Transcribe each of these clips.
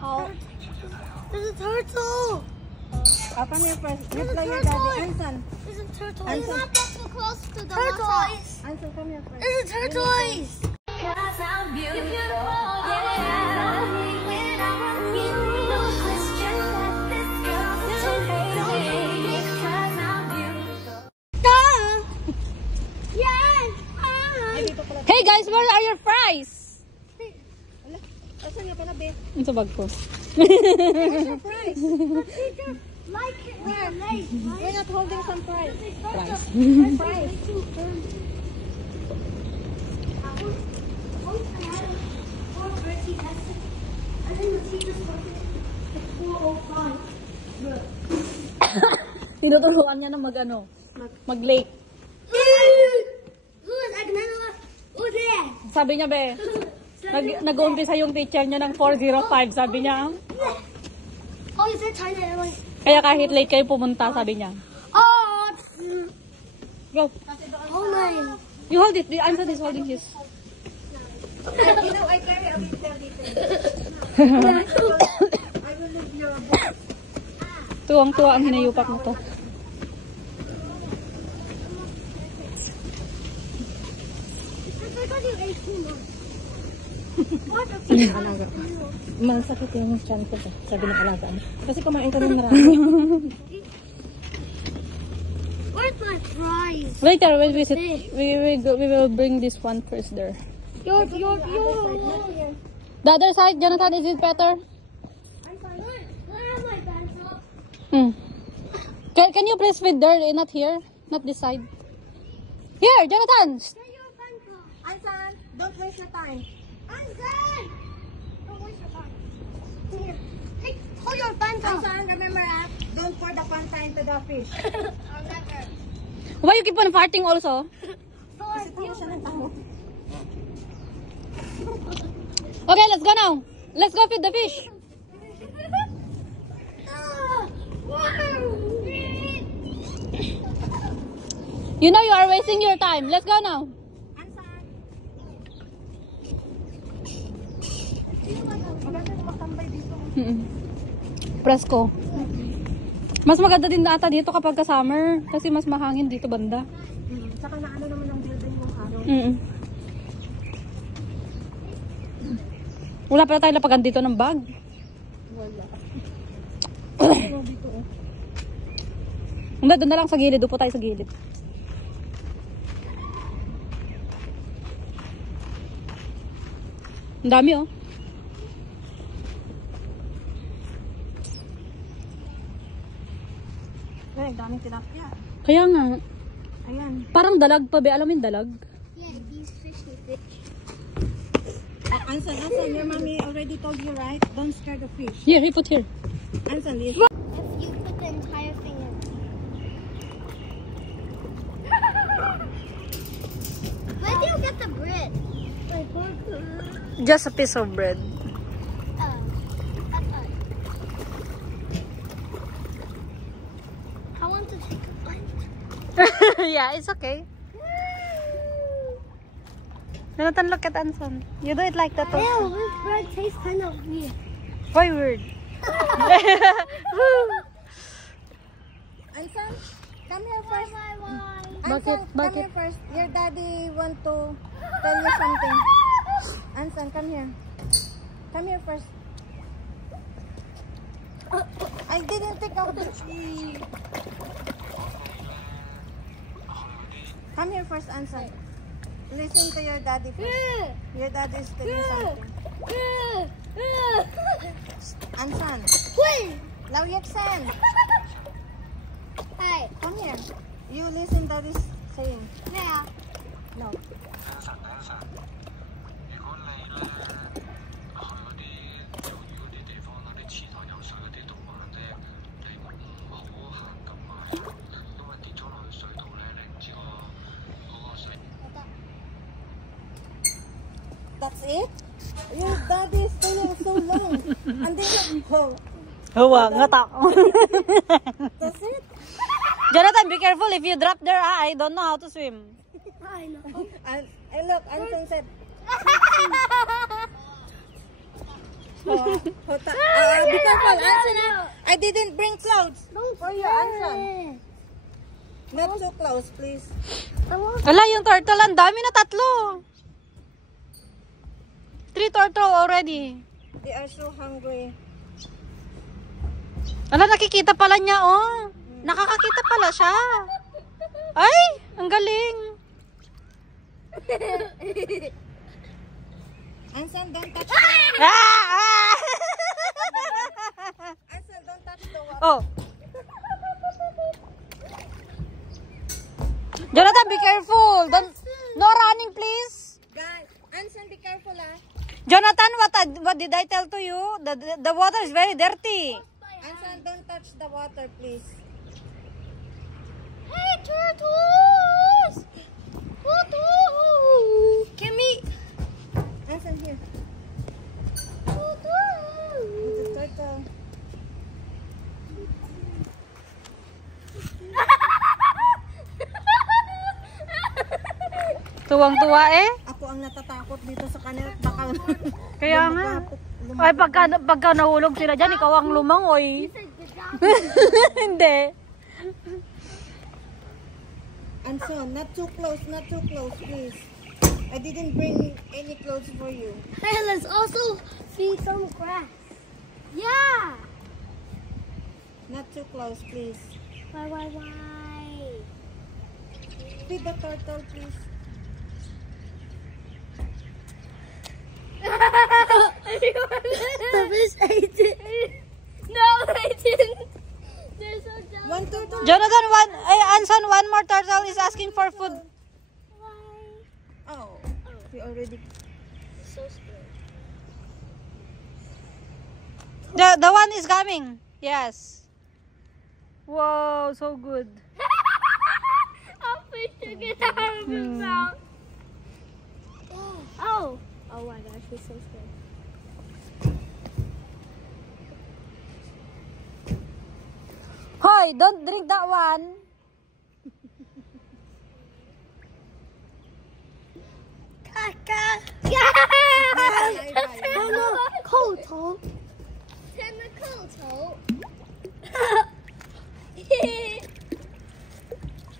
How? There's a turtle. Come here first. Let's play your daddy. Anson. There's a turtle. Anson. Not that too close to the turtles. Anson, come here first. There's a turtles. Cause I'm beautiful, yeah. When I'm with you, no question that this girl's so crazy. Cause I'm beautiful. Yes. Hey guys, where are your fries? Asan nga pala, be? Ito bag ko. Where's your fries? Like it. Where? We're not holding some fries. Fries. Fries. Tinuturuan niya na mag-lake. Sabi niya, be, nag-uumpisa yung teacher niya ng 4:05, sabi niya. Oh, is it China? Kaya kahit late kayo pumunta, sabi niya. Oh, Go. oh my. You hold it. The Anson is holding his. You know, I carry a bit there dito. I will leave your book. Tuwang-tuwa ang hinayupak mo to. Alaga. Masakit yung chan ko to. Sabi ng alaga. Kasi kumain ka ng marami. Where's my fries? Later, when we sit, we will bring this one first there. Your. The other side, Jonathan, is it better? Where am I, pencil? Can you please feed there, not here, not this side. Here, Jonathan. Get your pencil. Anson, don't waste your time. Anson! Don't waste your time. Here. Take, hold your pencil. Anson, remember don't pour the Fanta into the fish. I'll never. Why you keep on farting also? Kasi tayo siya ng tao. Okay, let's go now. Let's go feed the fish. You know you are wasting your time. Let's go now. Presko. Mas maganda din ata dito kapag summer kasi mas mahangin dito banda. Saka na ano naman ang building yung araw. Wala pala tayo lapagan dito ng bag. Wala. Dito Hindi, doon na lang sa gilid. Upo tayo sa gilid. Ang dami oh. Ay, daming tilapia. Kaya nga. Ayan. Parang dalag pa be. Alam mo yung dalag? Yeah, these fishy fish. Anson, your mommy already told you, right? Don't scare the fish. Here, he put here. Anson, If you put the entire thing in. Where do you get the bread? Just a piece of bread. I want to take a bite. Yeah, it's okay. Jonathan, look at Anson. You do it like that Ew, also. this bread tastes kind of weird. Why weird? Anson, come here first. Bakit? Anson, come Bakit? here first. Your daddy want to tell you something. Anson, come here. Come here first. I didn't take out the tree. Come here first, Anson. Listen to your daddy first. Your daddy is telling something. Anson. Wait! Lawyaksan. Hey, Come here. You listen daddy's saying. yeah. No. That's it? Your daddy is staying so long. And then, Huwag, ngatak. that's it? Jonathan, be careful. If you drop there, I don't know how to swim. I know. And look, Anson said, Be careful, Anson. I didn't bring clouds for you, Anson. Not too close, please. Wala yung turtle. Ang dami na, 3. 3 turtle already. They are so hungry. Ala, nakikita pala niya, oh. Nakakakita pala siya. Ay, ang galing. Anson, don't touch the water. Ah! Anson, don't touch the water. Oh. Jonathan, be careful. Don't, no running, please. Guys, Anson, be careful, ah. Jonathan, what did I tell to you? The water is very dirty. Anson, don't touch the water, please. Hey, turtles! Turtles! Give me Anson, here. turtles! The turtle. Tuwang-tuwa eh. Ako ang natatakot dito sa kanila. Baka Kaya nga. Ay, pagka nahulog sila dyan, ikaw ang lumangoy. Hindi. Anson, not too close, please. I didn't bring any clothes for you. Hey, let's also feed some grass. Yeah! Not too close, please. Why? Feed the turtle, please. The fish ate it. No, they didn't. They're so dumb. One turtle. Jonathan, Anson, one more turtle is asking for food. Why? Oh, we already. So scared. The one is coming. Yes. Wow, so good. A fish took it out of his mouth. Oh. Oh my gosh, he's so scared. Hoy, don't drink that one. Tentacle. Tentacle.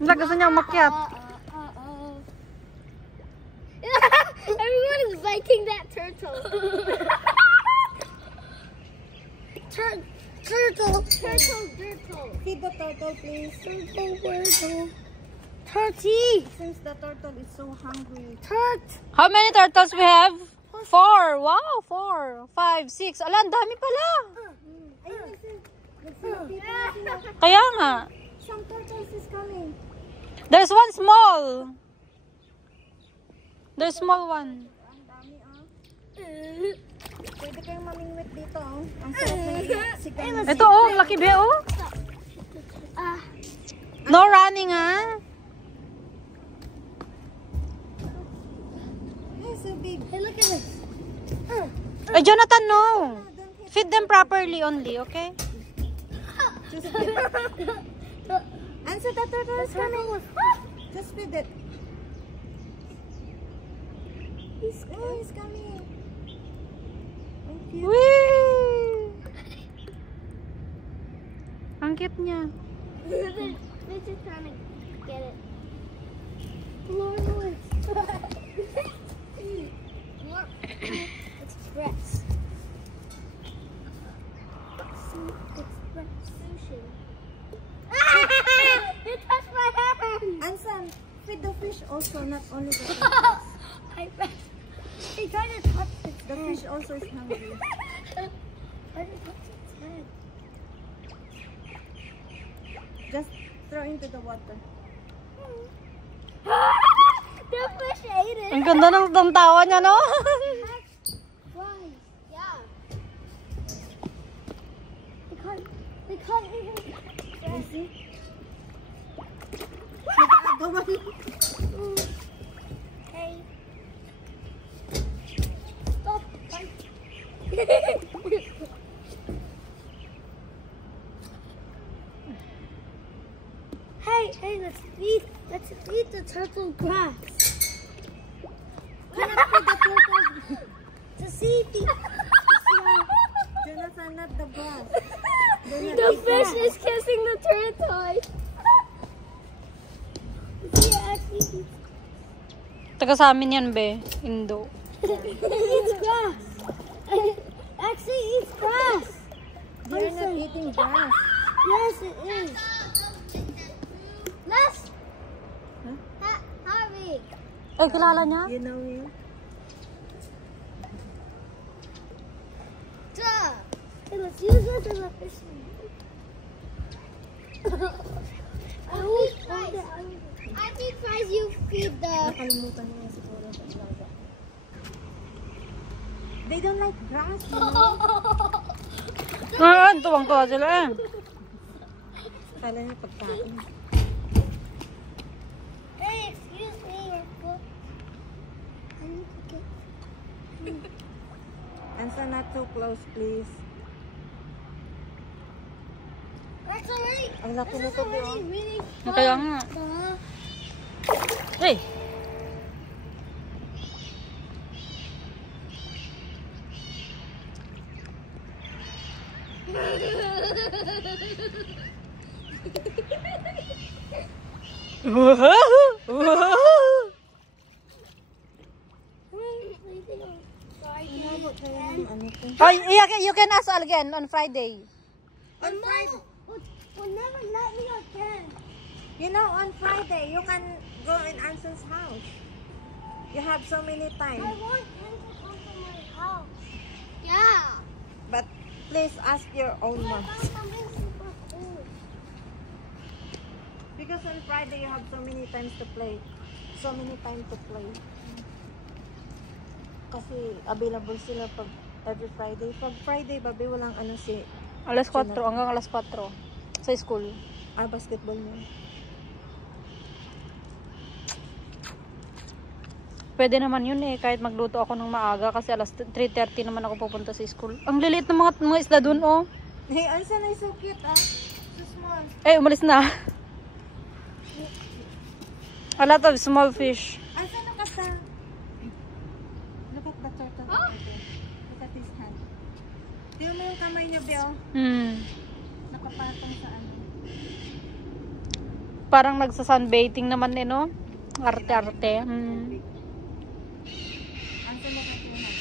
Gusto niya umakyat. Everyone is biting that turtle. Turtle. Feed the turtle, please. Turtle. Since the turtle is so hungry. How many turtles we have? 4. Wow, 4, 5, 6. Ala, ang dami pala. Ayun, let's see the people. Kaya nga. Some turtles is coming. There's one small. There's small one. Ang dami, ah. Pwede kayong mamingwit dito, oh. Ang sarap ng sigang. Ito, oh, laki be, oh. No running, ah. Hey, so big. Hey, look at this. Ay, Jonathan, no. Feed them properly only, okay? Just feed it. Answer, the turtle is coming. Just feed it. He's coming. Thank you. Whee! Ang cute niya. They're just trying to get it. More. Express. Sushi. It touched my hand. Anson, feed the fish also, not only the fish. He tried to touch its The fish also is hungry. Tried to touch its head. Just throw into the water. The fish ate it. Ang ganda ng tawa niya, no? Why? Yeah. They can't even. You see? Nag-aagawan. Hey. Stop. Hey, let's feed the turtle grass. Cannot feed the turtle. To see if he Taga sa amin yan, be. Indo. It eats grass. Actually, it eats grass. They're not eating grass. Yes, it is. Let's. Huh? Harvey. Eh, kilala niya? You know him? Duh. Hey, let's use it as a fish. I think fries you feed the. Nakalimutan niya siguro sa plaza. They don't like grass, you know? Ah, tuwang-tuwa sila eh. Kala niya pagkain. Hey, excuse me. I need to get. Ansa, not too close, please. That's already. Ang laki This is nito, already Bill. really fun. Kaya nga. Hey! Ano to? Oh, you can ask again on Friday. On Friday, Will never let me again. you know, on Friday, you can go in Anson's house. You have so many I time. want him to come to my house. Yeah. But please ask your own I mom. found something super cool. Because on Friday, you have so many times to play. So many time to play. Kasi available sila pag every Friday. Pag Friday, babi, walang ano si Alas 4, hanggang alas 4 sa school. basketball mo. Pwede naman yun eh, kahit magluto ako ng maaga kasi alas 3:30 naman ako pupunta sa school. Ang lilit ng mga isla dun, oh. Hey, Anson is so cute, ah. So small. Eh, umalis na. A lot of small fish. Anson, look at the... Look at the turtle. Look at his hand. Tingnan mo yung kamay niya, Bill. Nakapatong sa ano. Parang nagsa-sunbathing naman eh, no? Arte-arte. Anson, look at your hand.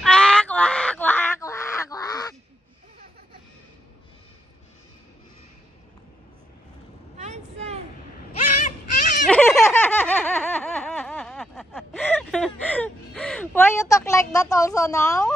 Wak, wak, wak, wak, wak. Hanson. Why you talk like that also now?